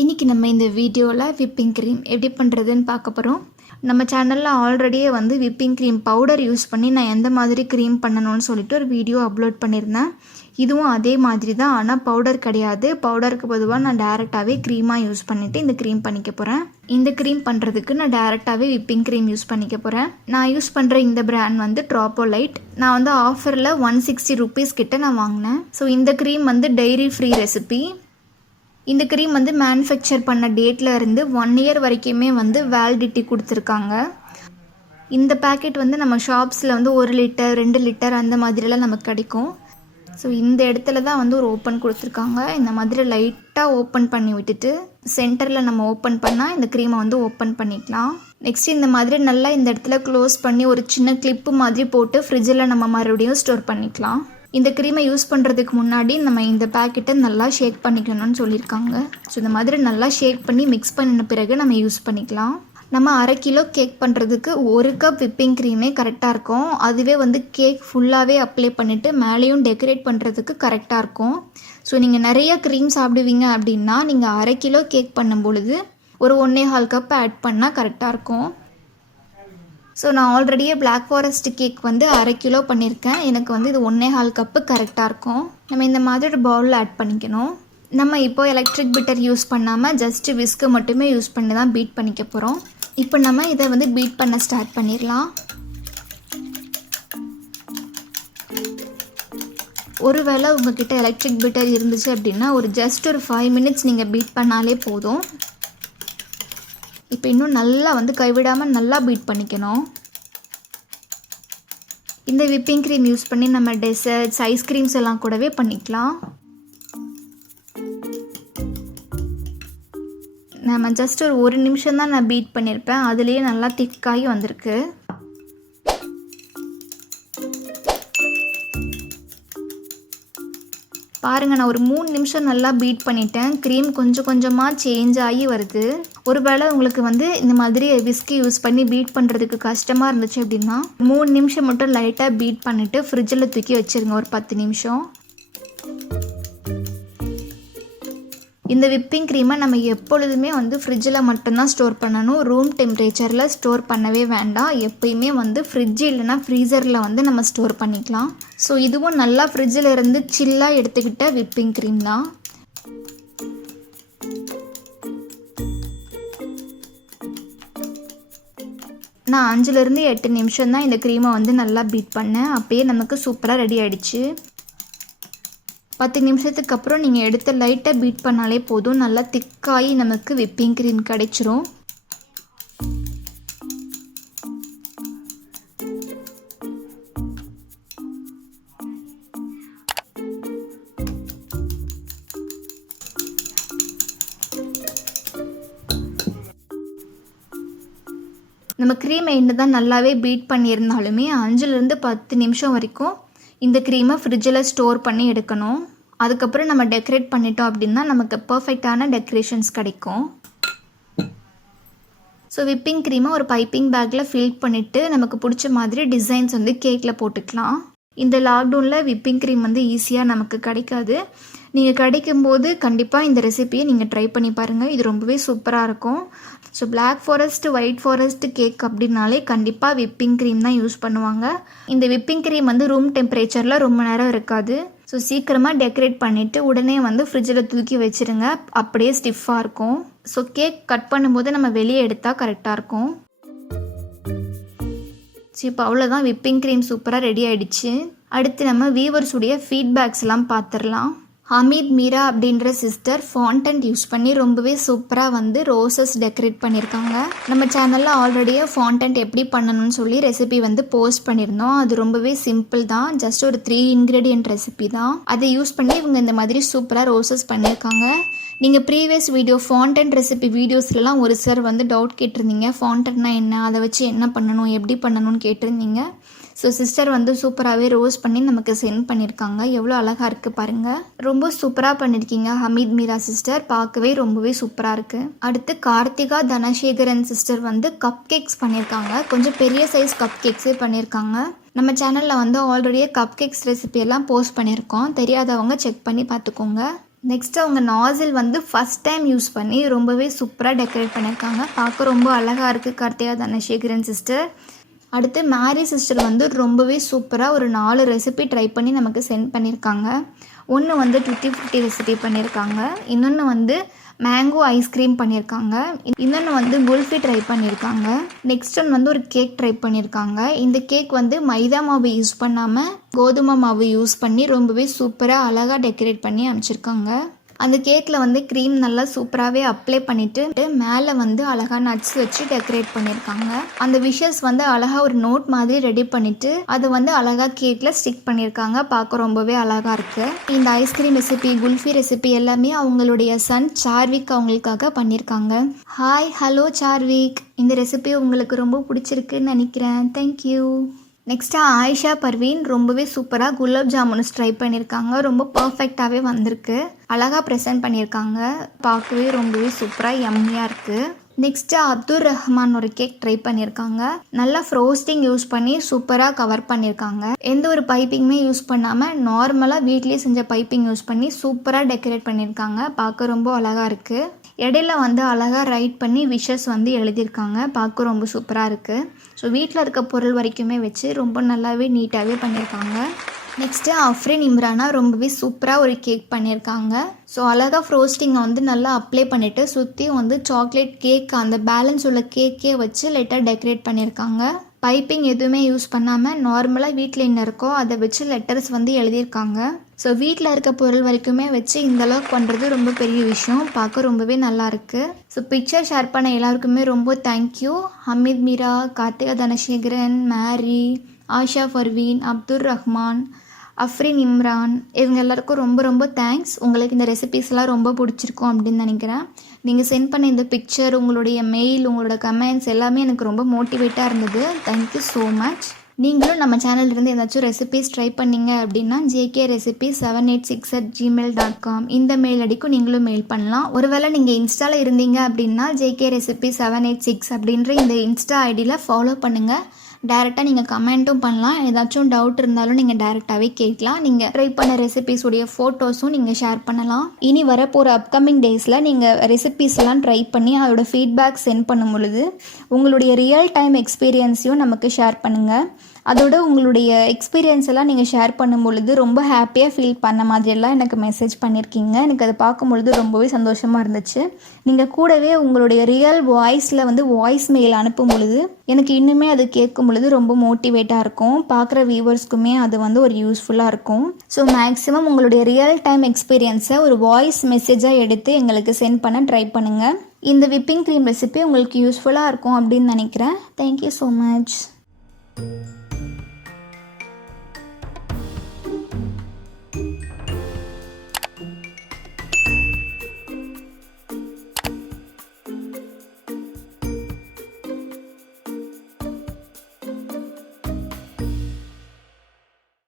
இன்றைக்கி நம்ம இந்த வீடியோவில் விப்பிங் க்ரீம் எப்படி பண்ணுறதுன்னு பார்க்க போகிறோம். நம்ம சேனலில் ஆல்ரெடியே வந்து விப்பிங் க்ரீம் பவுடர் யூஸ் பண்ணி நான் எந்த மாதிரி க்ரீம் பண்ணணும்னு சொல்லிட்டு ஒரு வீடியோ அப்லோட் பண்ணியிருந்தேன். இதுவும் அதே மாதிரி தான், ஆனால் பவுடர் கிடையாது. பவுடருக்கு பொதுவாக நான் டேரெக்டாகவே க்ரீமாக யூஸ் பண்ணிவிட்டு இந்த க்ரீம் பண்ணிக்க போகிறேன். இந்த க்ரீம் பண்ணுறதுக்கு நான் டேரெக்டாகவே விப்பிங் க்ரீம் யூஸ் பண்ணிக்க போகிறேன். நான் யூஸ் பண்ணுற இந்த பிராண்ட் வந்து ட்ராப்போலைட். நான் வந்து ஆஃபரில் 160 rupees கிட்ட நான் வாங்கினேன். ஸோ இந்த க்ரீம் வந்து டெய்ரி ஃப்ரீ ரெசிபி. இந்த க்ரீம் வந்து மேனுஃபேக்சர் பண்ண டேட்டில் இருந்து 1 year வரைக்குமே வந்து வேலிடிட்டி கொடுத்துருக்காங்க. இந்த பேக்கெட் வந்து நம்ம ஷாப்ஸில் வந்து 1 liter 2 liter அந்த மாதிரிலாம் நமக்கு கிடைக்கும். ஸோ இந்த இடத்துல தான் வந்து ஒரு ஓப்பன் கொடுத்துருக்காங்க. இந்த மாதிரி லைட்டாக ஓப்பன் பண்ணி விட்டுட்டு சென்டரில் நம்ம ஓப்பன் பண்ணால் இந்த க்ரீமை வந்து ஓப்பன் பண்ணிக்கலாம். நெக்ஸ்ட் இந்த மாதிரி நல்லா இந்த இடத்துல க்ளோஸ் பண்ணி ஒரு சின்ன கிளிப்பு மாதிரி போட்டு ஃப்ரிட்ஜில் நம்ம மறுபடியும் ஸ்டோர் பண்ணிக்கலாம். இந்த க்ரீமை யூஸ் பண்ணுறதுக்கு முன்னாடி நம்ம இந்த பேக்கெட்டை நல்லா ஷேக் பண்ணிக்கணும்னு சொல்லியிருக்காங்க. ஸோ இந்த மாதிரி நல்லா ஷேக் பண்ணி மிக்ஸ் பண்ணின பிறகு நம்ம யூஸ் பண்ணிக்கலாம். நம்ம 1/2 kilo கேக் பண்ணுறதுக்கு 1 cup விப்பிங் க்ரீமே கரெக்டாக இருக்கும். அதுவே வந்து கேக் ஃபுல்லாகவே அப்ளை பண்ணிவிட்டு மேலேயும் டெக்கரேட் பண்ணுறதுக்கு கரெக்டாக இருக்கும். ஸோ நீங்கள் நிறைய க்ரீம் சாப்பிடுவீங்க அப்படின்னா நீங்கள் 1/2 kilo கேக் பண்ணும் பொழுது ஒரு 1.25 cup ஆட் பண்ணால் கரெக்டாக இருக்கும். ஸோ நான் ஆல்ரெடியே பிளாக் ஃபாரஸ்ட் கேக் வந்து 1/2 kilo பண்ணியிருக்கேன். எனக்கு வந்து இது 1.25 cup கரெக்டாக இருக்கும். நம்ம இந்த மாதிரி ஒரு பவுலில் ஆட் பண்ணிக்கணும். நம்ம இப்போ எலக்ட்ரிக் பீட்டர் யூஸ் பண்ணாமல் ஜஸ்ட்டு விஸ்க்கு மட்டுமே யூஸ் பண்ணி தான் பீட் பண்ணிக்க போகிறோம். இப்போ நம்ம இதை வந்து பீட் பண்ண ஸ்டார்ட் பண்ணிடலாம். ஒருவேளை உங்ககிட்ட எலக்ட்ரிக் பீட்டர் இருந்துச்சு அப்படின்னா ஜஸ்ட் ஒரு 5 minutes நீங்கள் பீட் பண்ணாலே போதும். இப்போ இன்னும் நல்லா வந்து கைவிடாமல் நல்லா பீட் பண்ணிக்கணும். இந்த விப்பிங் க்ரீம் யூஸ் பண்ணி நம்ம டெசர்ட்ஸ் ஐஸ்கிரீம்ஸ் எல்லாம் கூடவே பண்ணிக்கலாம். நம்ம ஜஸ்ட் ஒரு 1 நிமிஷம் தான் நான் பீட் பண்ணியிருப்பேன். அதுலேயே நல்லா திக்காகி வந்திருக்கு. பாருங்கள், நான் ஒரு 3 நிமிஷம் நல்லா பீட் பண்ணிட்டேன். க்ரீம் கொஞ்சம் கொஞ்சமாக சேஞ்ச் ஆகி வருது. ஒருவேளை உங்களுக்கு வந்து இந்த மாதிரி விஸ்கி யூஸ் பண்ணி பீட் பண்ணுறதுக்கு கஷ்டமாக இருந்துச்சு அப்படின்னா 3 நிமிஷம் மட்டும் லைட்டாக பீட் பண்ணிவிட்டு ஃப்ரிட்ஜில் தூக்கி வச்சுருங்க ஒரு 10 நிமிஷம். இந்த விப்பிங் க்ரீமை நம்ம எப்பொழுதுமே வந்து ஃப்ரிட்ஜில் மட்டும்தான் ஸ்டோர் பண்ணணும். ரூம் டெம்பரேச்சரில் ஸ்டோர் பண்ணவே வேண்டாம். எப்பயுமே வந்து ஃப்ரிட்ஜ் இல்லைனா ஃப்ரீசரில் வந்து நம்ம ஸ்டோர் பண்ணிக்கலாம். ஸோ இதுவும் நல்லா ஃப்ரிட்ஜில் இருந்து சில்லாக எடுத்துக்கிட்ட விப்பிங் க்ரீம் தான். நான் 5 to 8 நிமிஷம் தான் இந்த க்ரீமை வந்து நல்லா பீட் பண்ணேன். அப்பயே நமக்கு சூப்பராக ரெடி ஆகிடுச்சு. 10 நிமிஷத்துக்கு அப்புறம் நீங்கள் எடுத்து லைட்டாக பீட் பண்ணாலே போதும். நல்லா திக்காகி நமக்கு விப்பிங் க்ரீம் கிடைச்சிரும். நம்ம க்ரீமை என்ன தான் நல்லாவே பீட் பண்ணியிருந்தாலுமே 5 to 10 நிமிஷம் வரைக்கும் இந்த க்ரீமை ஃப்ரிட்ஜில் ஸ்டோர் பண்ணி எடுக்கணும். அதுக்கப்புறம் நம்ம டெக்கரேட் பண்ணிட்டோம் அப்படின்னா நமக்கு பர்ஃபெக்டான டெக்கரேஷன்ஸ் கிடைக்கும். ஸோ விப்பிங் க்ரீமை ஒரு பைப்பிங் பேக்கில் ஃபில் பண்ணிவிட்டு நமக்கு பிடிச்ச மாதிரி டிசைன்ஸ் வந்து கேக்கில் போட்டுக்கலாம். இந்த லாக்டவுனில் விப்பிங் க்ரீம் வந்து ஈஸியாக நமக்கு கிடைக்காது. நீங்கள் கிடைக்கும்போது கண்டிப்பாக இந்த ரெசிபியை நீங்கள் ட்ரை பண்ணி பாருங்கள். இது ரொம்பவே சூப்பராக இருக்கும். So black forest white forest cake அப்படின்னாலே கண்டிப்பாக விப்பிங் க்ரீம் தான் யூஸ் பண்ணுவாங்க. இந்த விப்பிங் க்ரீம் வந்து ரூம் டெம்பரேச்சரில் ரொம்ப நேரம் இருக்காது. ஸோ சீக்கிரமாக டெக்கரேட் பண்ணிவிட்டு உடனே வந்து ஃப்ரிட்ஜில் தூக்கி வச்சுருங்க. அப்படியே ஸ்டிஃபாக இருக்கும். ஸோ கேக் கட் பண்ணும்போது நம்ம வெளியே எடுத்தால் கரெக்டாக இருக்கும். ஸோ இப்போ அவ்வளோதான், விப்பிங் க்ரீம் சூப்பராக ரெடி ஆகிடுச்சு. அடுத்து நம்ம வியூவர்ஸுடைய ஃபீட்பேக்ஸ்லாம் பார்த்துடலாம். ஹமீத் மீரா அப்படின்ற சிஸ்டர் ஃபாண்டன்ட் யூஸ் பண்ணி ரொம்பவே சூப்பராக வந்து ரோசஸ் டெக்கரேட் பண்ணியிருக்காங்க. நம்ம சேனலில் ஆல்ரெடியே ஃபாண்டன்ட் எப்படி பண்ணணும்னு சொல்லி ரெசிபி வந்து போஸ்ட் பண்ணியிருந்தோம். அது ரொம்பவே சிம்பிள் தான். ஜஸ்ட் ஒரு 3 ingredient ரெசிபி தான். அதை யூஸ் பண்ணி இவங்க இந்த மாதிரி சூப்பராக ரோசஸ் பண்ணியிருக்காங்க. நீங்கள் ப்ரீவியஸ் வீடியோ ஃபாண்டன்ட் ரெசிபி வீடியோஸ்லாம் ஒரு சார் வந்து டவுட் கேட்டிருந்தீங்க. ஃபாண்டன்ட்னா என்ன, அதை வச்சு என்ன பண்ணணும், எப்படி பண்ணணும்னு கேட்டிருந்தீங்க. ஸோ சிஸ்டர் வந்து சூப்பராகவே ரோஸ் பண்ணி நமக்கு சென்ட் பண்ணியிருக்காங்க. எவ்வளோ அழகாக இருக்குது பாருங்கள். ரொம்ப சூப்பராக பண்ணியிருக்கீங்க ஹமீத் மீரா சிஸ்டர். பார்க்கவே ரொம்பவே சூப்பராக இருக்குது. அடுத்து கார்த்திகா தனசேகரன் சிஸ்டர் வந்து கப் கேக்ஸ் பண்ணியிருக்காங்க. கொஞ்சம் பெரிய சைஸ் கப் கேக்ஸே பண்ணியிருக்காங்க. நம்ம சேனலில் வந்து ஆல்ரெடியே கப் கேக்ஸ் ரெசிபி எல்லாம் போஸ்ட் பண்ணியிருக்கோம். தெரியாதவங்க செக் பண்ணி பார்த்துக்கோங்க. நெக்ஸ்ட்டு அவங்க நாசில் வந்து ஃபஸ்ட் டைம் யூஸ் பண்ணி ரொம்பவே சூப்பராக டெக்கரேட் பண்ணியிருக்காங்க. பார்க்க ரொம்ப அழகாக இருக்குது 𝐭𝐡𝐤𝐧𝐠 சிஸ்டர். அடுத்து மேரி சிஸ்டர் வந்து ரொம்பவே சூப்பராக ஒரு 4 ரெசிபி ட்ரை பண்ணி நமக்கு சென்ட் பண்ணியிருக்காங்க. ஒன்று வந்து டுட்டி ஃப்ரூட்டி ரெசிபி பண்ணியிருக்காங்க, இன்னொன்று வந்து மேங்கோ ஐஸ்கிரீம் பண்ணியிருக்காங்க, இன்னொன்று வந்து குல்ஃபி ட்ரை பண்ணியிருக்காங்க, நெக்ஸ்ட் ஒன் வந்து ஒரு கேக் ட்ரை பண்ணியிருக்காங்க. இந்த கேக் வந்து மைதா மாவு யூஸ் பண்ணாமல் கோதுமை மாவு யூஸ் பண்ணி ரொம்பவே சூப்பராக அழகாக டெக்கரேட் பண்ணி அமைச்சிருக்காங்க. அந்த கேக்கில் வந்து க்ரீம் நல்லா சூப்பராகவே அப்ளை பண்ணிவிட்டு மேலே வந்து அழகாக நட்ஸ் வச்சு டெக்கரேட் பண்ணியிருக்காங்க. அந்த விஷஸ் வந்து அழகாக ஒரு நோட் மாதிரி ரெடி பண்ணிவிட்டு அதை வந்து அழகாக கேக்கில் ஸ்டிக் பண்ணியிருக்காங்க. பார்க்க ரொம்பவே அழகாக இருக்குது. இந்த ஐஸ்கிரீம் ரெசிபி, குல்ஃபி ரெசிபி எல்லாமே அவங்களுடைய சன் சார்விக் அவங்களுக்காக பண்ணியிருக்காங்க. ஹாய், ஹலோ சார்விக், இந்த ரெசிபி உங்களுக்கு ரொம்ப பிடிச்சிருக்குன்னு நினைக்கிறேன். தேங்க்யூ. நெக்ஸ்ட்டு ஆயிஷா பர்வீன் ரொம்பவே சூப்பராக குலாப் ஜாமுன்ஸ் ட்ரை பண்ணியிருக்காங்க. ரொம்ப பர்ஃபெக்டாகவே வந்திருக்கு. அழகாக ப்ரெசென்ட் பண்ணியிருக்காங்க. பார்க்கவே ரொம்பவே சூப்பராக யம்மியாக இருக்குது. நெக்ஸ்ட்டு அப்துல் ரஹ்மான் ஒரு கேக் ட்ரை பண்ணியிருக்காங்க. நல்லா ஃப்ரோஸ்டிங் யூஸ் பண்ணி சூப்பராக கவர் பண்ணியிருக்காங்க. எந்த ஒரு பைப்பிங்குமே யூஸ் பண்ணாமல் நார்மலாக வீட்லேயே செஞ்ச பைப்பிங் யூஸ் பண்ணி சூப்பராக டெக்கரேட் பண்ணியிருக்காங்க. பார்க்க ரொம்ப அழகாக இருக்குது. இடையில வந்து அழகாக ரைட் பண்ணி விஷஸ் வந்து எழுதியிருக்காங்க. பார்க்க ரொம்ப சூப்பராக இருக்குது. ஸோ வீட்டில் இருக்க பொருள் வரைக்குமே வச்சு ரொம்ப நல்லாவே நீட்டாகவே பண்ணியிருக்காங்க. நெக்ஸ்ட்டு அஃப்ரின் இம்ரானா ரொம்பவே சூப்பராக ஒரு கேக் பண்ணியிருக்காங்க. ஸோ அழகாக ஃப்ரோஸ்டிங்கை வந்து நல்லா அப்ளை பண்ணிவிட்டு சுற்றியும் வந்து சாக்லேட் கேக் அந்த பேலன்ஸ் உள்ள கேக்கே வச்சு லைட்டாக டெக்கரேட் பண்ணியிருக்காங்க. பைப்பிங் எதுவுமே யூஸ் பண்ணாமல் நார்மலாக வீட்டில் என்ன இருக்கோ அதை வச்சு லெட்டர்ஸ் வந்து எழுதியிருக்காங்க. ஸோ வீட்டில் இருக்க பொருள் வரைக்குமே வச்சு இந்தளவுக்கு பண்ணுறது ரொம்ப பெரிய விஷயம். பார்க்க ரொம்பவே நல்லாயிருக்கு. ஸோ பிக்சர் ஷேர் பண்ண எல்லாருக்குமே ரொம்ப தேங்க்யூ. ஹமீத் மீரா, கார்த்திகா தனசேகரன், மேரி, ஆஷா பர்வீன், அப்துல் ரஹ்மான், அஃப்ரின் இம்ரான், இவங்க எல்லாருக்கும் ரொம்ப ரொம்ப தேங்க்ஸ். உங்களுக்கு இந்த ரெசிபீஸ்லாம் ரொம்ப பிடிச்சிருக்கும் அப்படின்னு நினைக்கிறேன். நீங்கள் சென்ட் பண்ண இந்த பிக்சர், உங்களுடைய மெயில், உங்களோட கமெண்ட்ஸ் எல்லாமே எனக்கு ரொம்ப மோட்டிவேட்டாக இருந்தது. Thank you so much. நீங்களும் நம்ம சேனல்லேருந்து ஏதாச்சும் ரெசிபீஸ் ட்ரை பண்ணிங்க அப்படின்னா 𝐭𝐻𝐿786@gmail.com இந்த மெயில் ஐடிக்கும் நீங்களும் மெயில் பண்ணலாம். ஒருவேளை நீங்கள் இன்ஸ்டாவில் இருந்தீங்க அப்படின்னா 𝐭𝐻𝐿786 அப்படின்ற இந்த இன்ஸ்டா ஐடியில் ஃபாலோ பண்ணுங்கள். டேரெக்டாக நீங்கள் கமெண்ட்டும் பண்ணலாம். ஏதாச்சும் டவுட் இருந்தாலும் நீங்கள் டேரெக்டாகவே கேட்கலாம். நீங்கள் ட்ரை பண்ண ரெசிபீஸுடைய ஃபோட்டோஸும் நீங்கள் ஷேர் பண்ணலாம். இனி வரப்போகிற அப்கமிங் டேஸில் நீங்கள் ரெசிபீஸ்லாம் ட்ரை பண்ணி அதோட ஃபீட்பேக் சென்ட் பண்ணும் பொழுது உங்களுடைய ரியல் டைம் எக்ஸ்பீரியன்ஸையும் நமக்கு ஷேர் பண்ணுங்கள். அதோட உங்களுடைய எக்ஸ்பீரியன்ஸ் எல்லாம் நீங்கள் ஷேர் பண்ணும் பொழுது ரொம்ப ஹாப்பியாக ஃபீல் பண்ண மாதிரியெல்லாம் எனக்கு மெசேஜ் பண்ணியிருக்கீங்க. எனக்கு அதை பார்க்கும் பொழுது ரொம்பவே சந்தோஷமாக இருந்துச்சு. நீங்கள் கூடவே உங்களுடைய ரியல் வாய்ஸில் வந்து வாய்ஸ் மெயில் அனுப்பும் பொழுது எனக்கு இன்னுமே அது கேட்கும் பொழுது ரொம்ப மோட்டிவேட்டாக இருக்கும். பார்க்குற வியூவர்ஸ்க்குமே அது வந்து ஒரு யூஸ்ஃபுல்லாக இருக்கும். ஸோ மேக்ஸிமம் உங்களுடைய ரியல் டைம் எக்ஸ்பீரியன்ஸை ஒரு வாய்ஸ் மெசேஜாக எடுத்து எங்களுக்கு சென்ட் பண்ண ட்ரை பண்ணுங்கள். இந்த விப்பிங் க்ரீம் ரெசிபி உங்களுக்கு யூஸ்ஃபுல்லாக இருக்கும் அப்படின்னு நினைக்கிறேன். Thank you so much.